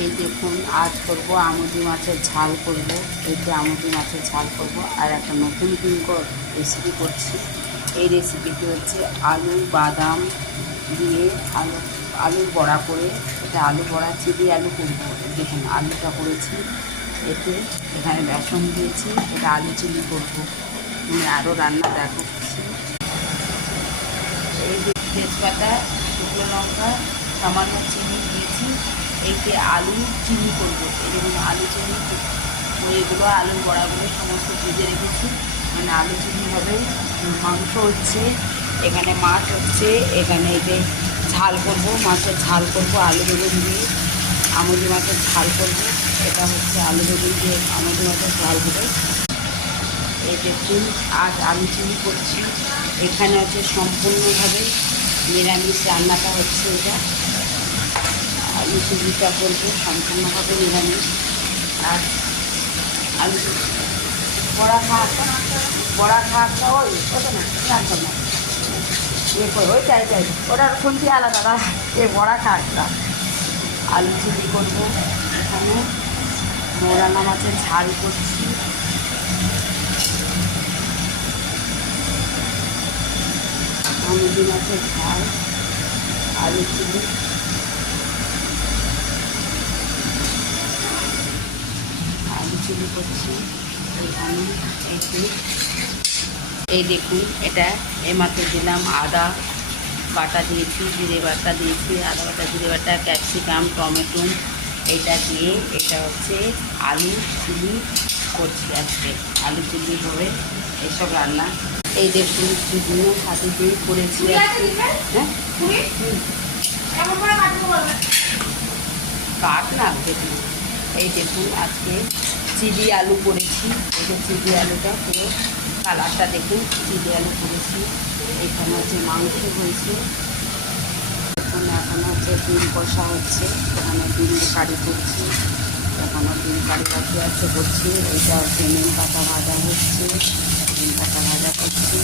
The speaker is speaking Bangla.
এই দেখুন, আজ করব আমুদি মাছের ঝাল করব। এইটা আমুদি মাছের ঝাল করব আর একটা নতুন রেসিপি করছি। এই রেসিপিটি হচ্ছে আলু বাদাম দিয়ে আলুর বড়া করে, এটা আলু বড়া চিলি আলু করব। দেখুন আলুটা করেছি, এতে এখানে বেসন দিয়েছি, এটা আলু চিলি করব। আমি আরও রান্না দেখাচ্ছি। এই যে তেজপাতা, শুকনো লঙ্কা, সামান্য চিনি দিয়েছি। এইতে আলু চিনি করবো। এই দেখুন আলু চিনি, এগুলো আলুর বড়াগুলো সমস্ত ভিজে রেখেছি। মানে আলু চিনি হবে। মাংস হচ্ছে, এখানে মাছ হচ্ছে, এখানে এতে ঝাল করব, মাছের ঝাল করব আলু বেগুন দিয়ে। আমুদি মাছের ঝাল করব। এটা হচ্ছে আলু বেগুন দিয়ে আমুদি মাছের ঝাল হবে। এই দেখুন আজ আলু চিনি করছি। এখানে হচ্ছে সম্পূর্ণভাবে নিরামিষ রান্নাটা হচ্ছে। এটা আলু চিনিটা করবো সম্পূর্ণভাবে নিরামিষ। আর আলু বড়া খাওয়াটা ওই ওটা না রাখবো না, ওই চাই ওটার কোনটি আলাদা না, এ বড়া খাওয়াটা। আলু চিনি করবো। এখানে মৌরানা মাছের ঝাল করছি। আমুদি মাছের ঝাল, আলু চিলি, আলু চিলি করছি। এখানে এই দেখুন, এটা এইমাত্র দিলাম আদা বাটা দিয়েছি, জিরে বাটা দিয়েছি, আদা বাটা জিরে বাটা, ক্যাপসিকাম, টমেটো, এটা দিয়ে এটা হচ্ছে আলু চিলি করছি। আজকে আলু চিলি হবে এইসব রান্না। এই দেখুন বিভিন্ন সাথে দিয়ে করেছি আজকে। হ্যাঁ কাট না দেখুন। এই দেখুন আজকে চিলি আলু করেছি। এই যে চিলি আলুটা পুরো কালারটা দেখুন, চিলি আলু করেছি। এখানে হচ্ছে মাংস হয়েছে। এখন হচ্ছে ডিম কষা হচ্ছে, এখানে ডিম কারি করছি, এখনও ডিম কারি বাকি আছে করছি। এইটা হচ্ছে নিম পাতা ভাজা হচ্ছে, নিম পাতা ভাজা করছি।